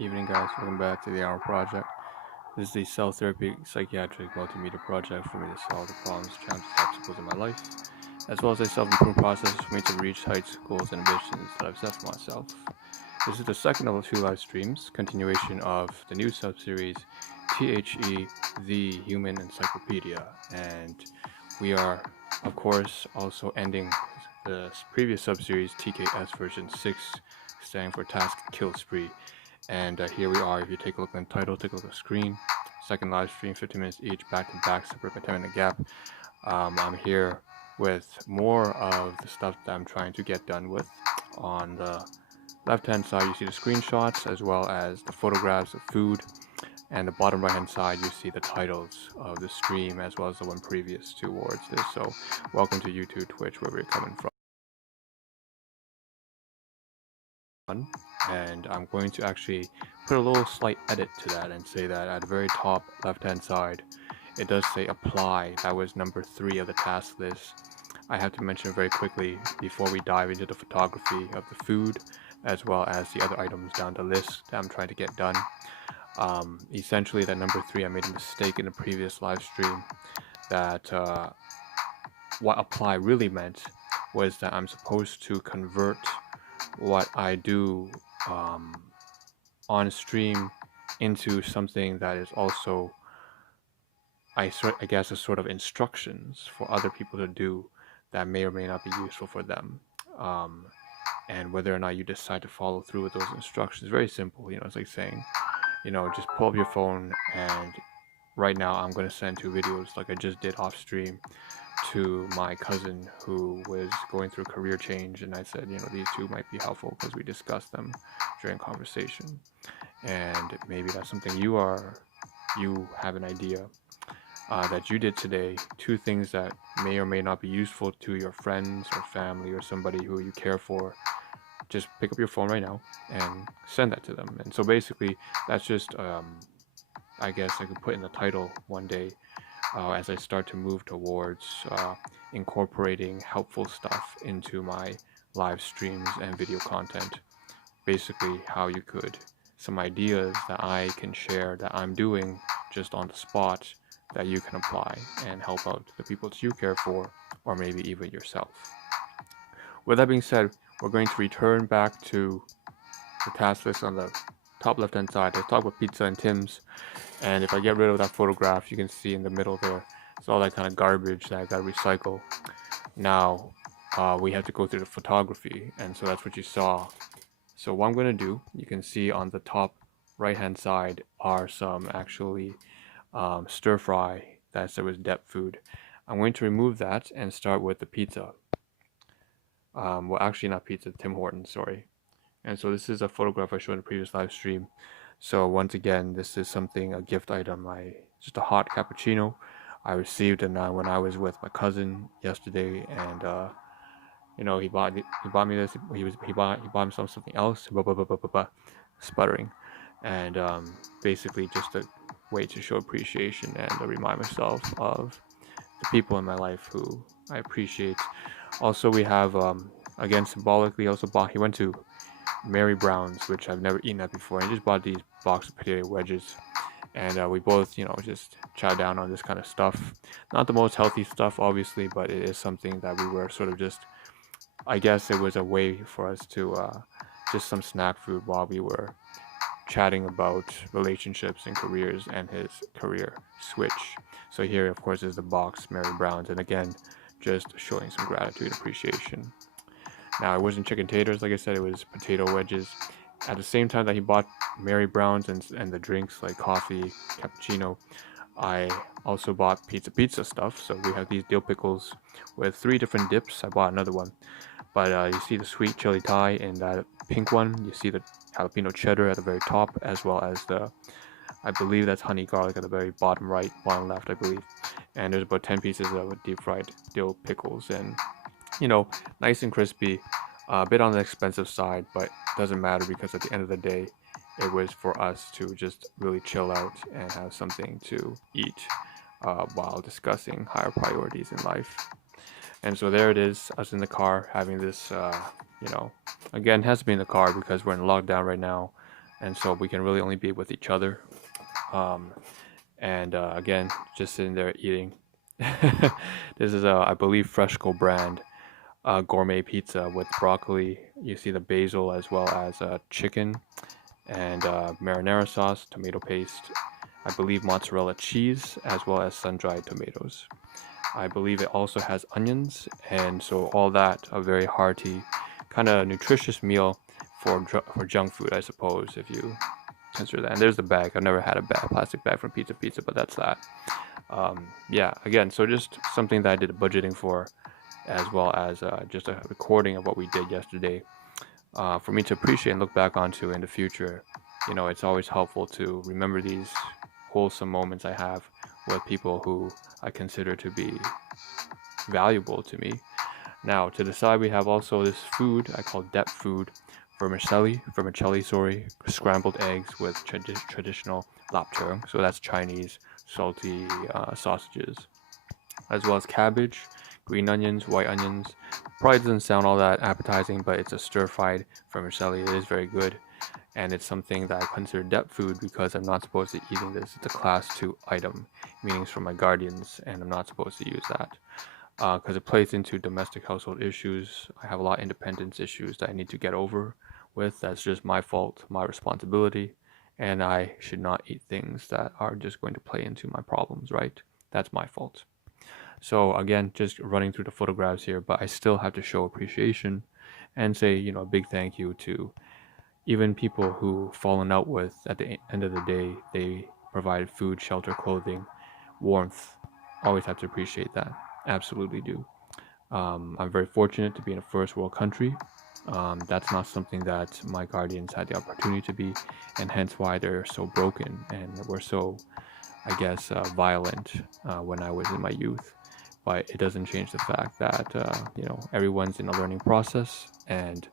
Evening, guys. Welcome back to the Ahn Rho Project. This is the self-therapeutic psychiatric multimedia project for me to solve the problems, challenges, obstacles in my life, as well as a self-improvement process for me to reach heights, goals, and ambitions that I've set for myself. This is the second of the two live streams, continuation of the new sub-series, the Human Encyclopedia, and we are, of course, also ending the previous sub-series, TKS version 6, standing for Task Kill Spree. And here we are. If you take a look at the title, take a look at the screen. Second live stream, 15 minutes each, back to back, separate by 10-minute gap. I'm here with more of the stuff that I'm trying to get done with. On the left hand side, you see the screenshots as well as the photographs of food. And the bottom right hand side, you see the titles of the stream as well as the one previous towards this. So, welcome to YouTube, Twitch, wherever you're coming from. And I'm going to actually put a little slight edit to that and say that at the very top left hand side it does say apply. That was number 3 of the task list. I have to mention very quickly before we dive into the photography of the food as well as the other items down the list that I'm trying to get done. Essentially that number 3, I made a mistake in the previous live stream that what apply really meant was that I'm supposed to convert what I do on stream into something that is also, I guess, a sort of instructions for other people to do that may or may not be useful for them. And whether or not you decide to follow through with those instructions, very simple. It's like saying, just pull up your phone, and right now I'm going to send 2 videos like I just did off stream to my cousin who was going through career change, and I said, these 2 might be helpful because we discussed them during conversation, and maybe that's something you have an idea that you did today, 2 things that may or may not be useful to your friends or family or somebody who you care for. Just pick up your phone right now and send that to them. And so basically that's just I guess I could put in the title one day as I start to move towards incorporating helpful stuff into my live streams and video content. Basically how you could, some ideas that I can share that I'm doing just on the spot that you can apply and help out the people that you care for, or maybe even yourself. With that being said, we're going to return back to the task list on the top left hand side. Let's talk about pizza and Tim's. And if I get rid of that photograph, you can see in the middle there, it's all that kind of garbage that I gotta recycle. Now we have to go through the photography, and so that's what you saw. So what I'm going to do, you can see on the top right hand side are some actually stir fry that said was depth food. I'm going to remove that and start with the pizza. Well, actually not pizza, Tim Hortons, sorry. And so this is a photograph I showed in the previous live stream. So once again, this is something, a gift item. Just a hot cappuccino I received, and when I was with my cousin yesterday, and he bought me this. He bought himself something else. Sputtering, and basically just a way to show appreciation and to remind myself of the people in my life who I appreciate. Also, we have again symbolically also bought. He went to Mary Brown's, which I've never eaten at before, and just bought these box of potato wedges. And we both, just chow down on this kind of stuff. Not the most healthy stuff, obviously, but it is something that we were sort of just, I guess it was a way for us to just some snack food while we were chatting about relationships and careers and his career switch. So here, of course, is the box, Mary Brown's, and again, just showing some gratitude, appreciation. Now, it wasn't chicken taters, like I said, it was potato wedges. At the same time that he bought Mary Brown's and the drinks like coffee, cappuccino, I also bought pizza stuff. So we have these dill pickles with 3 different dips. I bought another one. But you see the sweet chili Thai in that pink one. You see the jalapeno cheddar at the very top, as well as I believe that's honey garlic at the very bottom right, bottom left, I believe. And there's about 10 pieces of deep fried dill pickles, and nice and crispy. A bit on the expensive side, but doesn't matter because at the end of the day, it was for us to just really chill out and have something to eat while discussing higher priorities in life. And so there it is, us in the car having this, again, it has to be in the car because we're in lockdown right now. and so we can really only be with each other. Um, and again, just sitting there eating. This is I believe Fresco brand gourmet pizza with broccoli. You see the basil as well as chicken and marinara sauce, tomato paste. I believe mozzarella cheese as well as sun-dried tomatoes. I believe it also has onions, and so all that a very hearty, kind of nutritious meal for junk food, I suppose, if you consider that. And there's the bag. I've never had a plastic bag from Pizza Pizza, but that's that. Yeah, again, so just something that I did budgeting for, as well as just a recording of what we did yesterday, for me to appreciate and look back onto in the future. You know, it's always helpful to remember these wholesome moments I have with people who I consider to be valuable to me. Now, to the side, we have also this food I call depth food, vermicelli, scrambled eggs with traditional lapturng, so that's Chinese salty sausages, as well as cabbage, green onions, white onions. Probably doesn't sound all that appetizing, but it's a stir-fried vermicelli. It is very good, and it's something that I consider depth food because I'm not supposed to eating this. It's a class 2 item, meaning it's from my guardians, and I'm not supposed to use that because it plays into domestic household issues. I have a lot of independence issues that I need to get over with. That's just my fault, my responsibility, and I should not eat things that are just going to play into my problems, right? That's my fault. So again, just running through the photographs here, but I still have to show appreciation and say, you know, a big thank you to even people who fallen out with at the end of the day. They provided food, shelter, clothing, warmth. Always have to appreciate that. Absolutely do. I'm very fortunate to be in a first world country. That's not something that my guardians had the opportunity to be, and hence why they're so broken and were so, I guess, violent when I was in my youth. But it doesn't change the fact that you know, everyone's in a learning process, and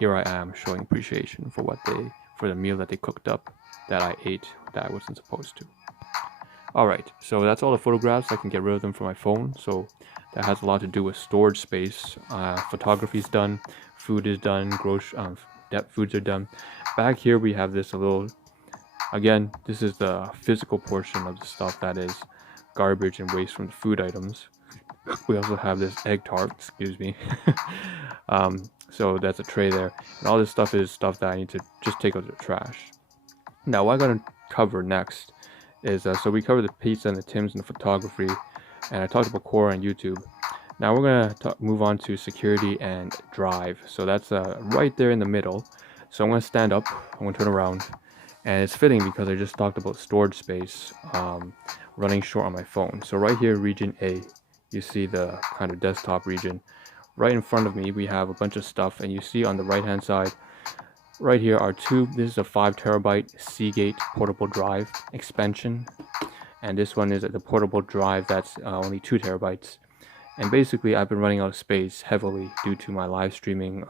here I am showing appreciation for for the meal that they cooked up that I ate that I wasn't supposed to. Alright, so that's all the photographs. I can get rid of them from my phone, so that has a lot to do with storage space. Photography is done, food is done, depth foods are done. Back here we have this a little, again, this is the physical portion of the stuff that is garbage and waste from the food items. We also have this egg tart, excuse me. So that's a tray there. And all this stuff is stuff that I need to just take out to the trash. Now, what I'm going to cover next is, so we covered the pizza and the Tims and the photography, and I talked about core on YouTube. Now we're going to move on to security and drive. So that's right there in the middle. So I'm going to stand up, I'm going to turn around, and it's fitting because I just talked about storage space running short on my phone. So right here, region A, you see the kind of desktop region. Right in front of me, we have a bunch of stuff, and you see on the right hand side, right here are this is a 5 terabyte Seagate portable drive expansion, and this one is the portable drive that's only 2 terabytes. And basically, I've been running out of space heavily due to my live streaming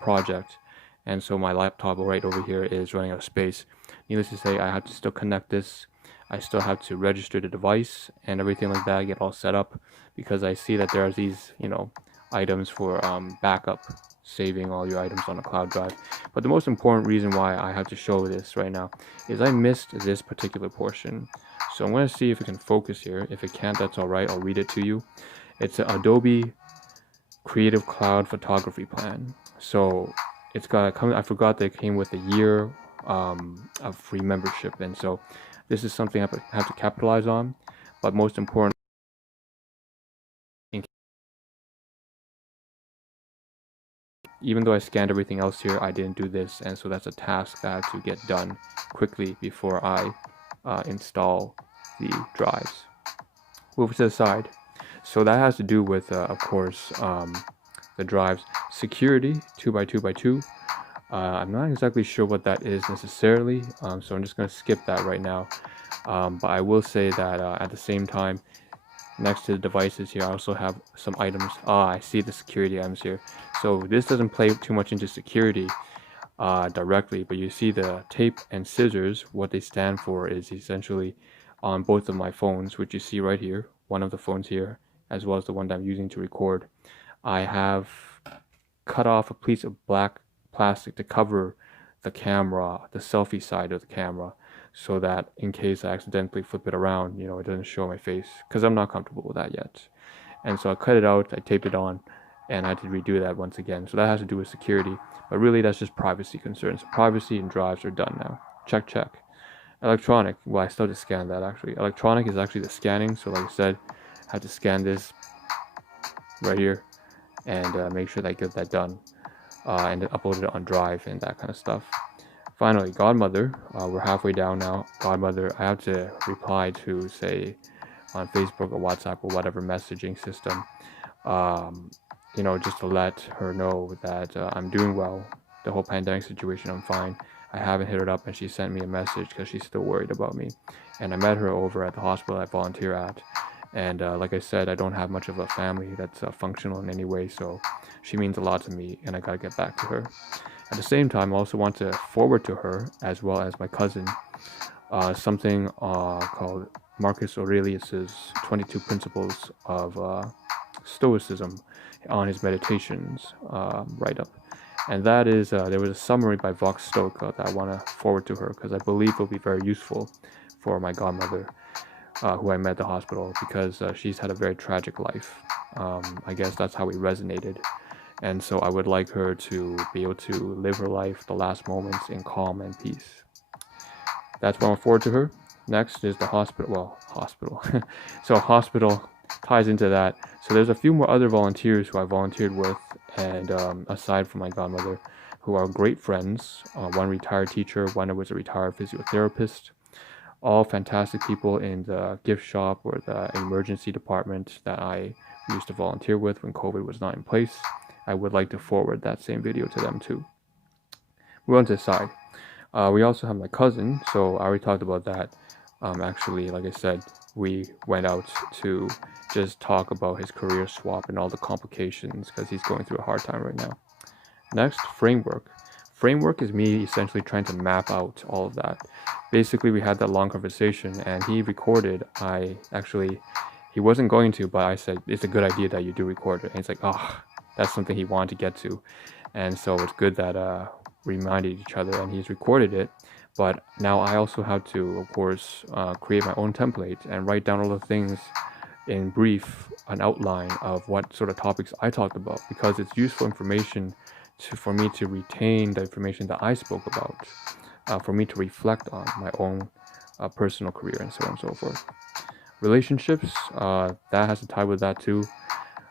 project, and so my laptop right over here is running out of space. Needless to say, I have to still connect this. I still have to register the device and everything like that, get all set up, because I see that there are these, you know, items for backup, saving all your items on a cloud drive. But the most important reason why I have to show this right now is I missed this particular portion. So I'm going to see if it can focus here. If it can't, that's all right. I'll read it to you. It's an Adobe Creative Cloud photography plan. So it's got I forgot that it came with a year of free membership, and so this is something I have to capitalize on. But most important, even though I scanned everything else here, I didn't do this, and so that's a task that I have to get done quickly before I install the drives. Move to the side. So that has to do with, of course, the drives. Security 2x2x2. I'm not exactly sure what that is necessarily, so I'm just going to skip that right now. But I will say that at the same time, next to the devices here, I also have some items. I see the security items here. So this doesn't play too much into security directly, but you see the tape and scissors. What they stand for is essentially on both of my phones, which you see right here, one of the phones here, as well as the one that I'm using to record. I have cut off a piece of black plastic to cover the camera, the selfie side of the camera, so that in case I accidentally flip it around, it doesn't show my face, because I'm not comfortable with that yet. And so I cut it out, I taped it on, and I had to redo that once again. So that has to do with security, but really that's just privacy concerns. Privacy and drives are done now. Check, check. Electronic, well, I still have to scan that actually. Electronic is actually the scanning, so like I said, I had to scan this right here and make sure that I get that done and then upload it on Drive and that kind of stuff. Finally, Godmother, we're halfway down now. Godmother, I have to reply to, say, on Facebook or WhatsApp or whatever messaging system, just to let her know that I'm doing well. The whole pandemic situation, I'm fine. I haven't hit her up, and she sent me a message because she's still worried about me. And I met her over at the hospital I volunteer at. And like I said, I don't have much of a family that's functional in any way, so she means a lot to me, and I gotta get back to her. At the same time, I also want to forward to her, as well as my cousin, something called Marcus Aurelius's 22 Principles of Stoicism on his meditations write-up. And that is, there was a summary by Vox Stoica that I want to forward to her, because I believe it will be very useful for my godmother, who I met at the hospital, because she's had a very tragic life. I guess that's how we resonated. And so I would like her to be able to live her life, the last moments, in calm and peace. That's what I want to forward to her. Next is the hospital. Well, hospital. So hospital ties into that. So there's a few more other volunteers who I volunteered with, and aside from my godmother, who are great friends. One retired teacher, one was a retired physiotherapist. All fantastic people in the gift shop or the emergency department that I used to volunteer with when COVID was not in place. I would like to forward that same video to them too. We're on to the side. We also have my cousin, so I already talked about that. Actually, like I said, we went out to just talk about his career swap and all the complications, because he's going through a hard time right now. Next, framework. Framework is me essentially trying to map out all of that. Basically, we had that long conversation, and he recorded. He wasn't going to, but I said, it's a good idea that you do record it. And he's like, that's something he wanted to get to. And so it's good that we reminded each other, and he's recorded it. But now I also have to, of course, create my own template and write down all the things in brief, an outline of what sort of topics I talked about, because it's useful information for me to retain the information that I spoke about, for me to reflect on my own personal career and so on and so forth. Relationships, that has to tie with that too.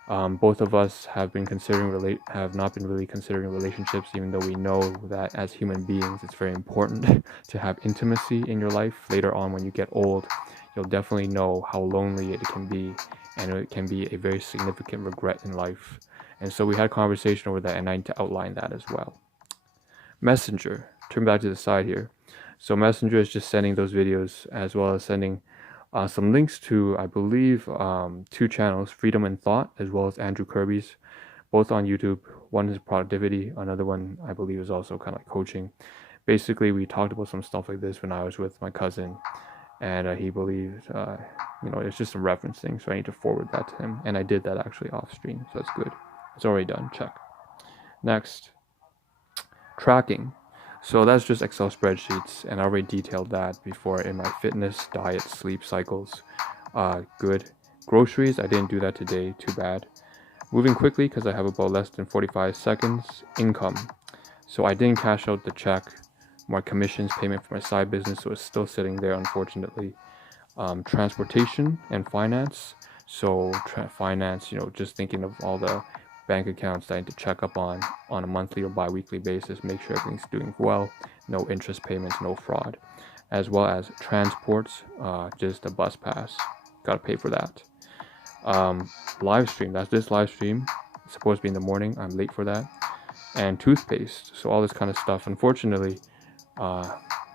Both of us have not been really considering relationships, even though we know that as human beings it's very important to have intimacy in your life. Later on, when you get old, you'll definitely know how lonely it can be, and it can be a very significant regret in life. And so we had a conversation over that, and I need to outline that as well. Messenger, turn back to the side here. So Messenger is just sending those videos, as well as sending some links to, I believe, 2 channels, Freedom and Thought, as well as Andrew Kirby's, both on YouTube. One is productivity, another one I believe is also kind of like coaching. Basically, we talked about some stuff like this when I was with my cousin, and he believed, it's just some referencing, so I need to forward that to him, and I did that actually off stream, so that's good. It's already done, check. Next, tracking. So that's just Excel spreadsheets, and I already detailed that before in my fitness, diet, sleep cycles. Good. Groceries, I didn't do that today, too bad. Moving quickly, because I have about less than 45 seconds. Income. So I didn't cash out the check, my commissions payment for my side business, so it's still sitting there, unfortunately. Transportation and finance. So finance, just thinking of all the bank accounts that I need to check up on a monthly or bi-weekly basis, make sure everything's doing well, no interest payments, no fraud. As well as transports, just a bus pass, gotta pay for that. Live stream, that's this live stream, it's supposed to be in the morning, I'm late for that. And toothpaste, so all this kind of stuff. Unfortunately,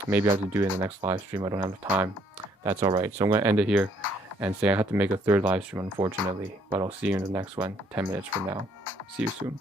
maybe I have to do it in the next live stream, I don't have the time. That's alright, so I'm gonna end it here and say I have to make a 3rd live stream, unfortunately, but I'll see you in the next one 10 minutes from now. See you soon.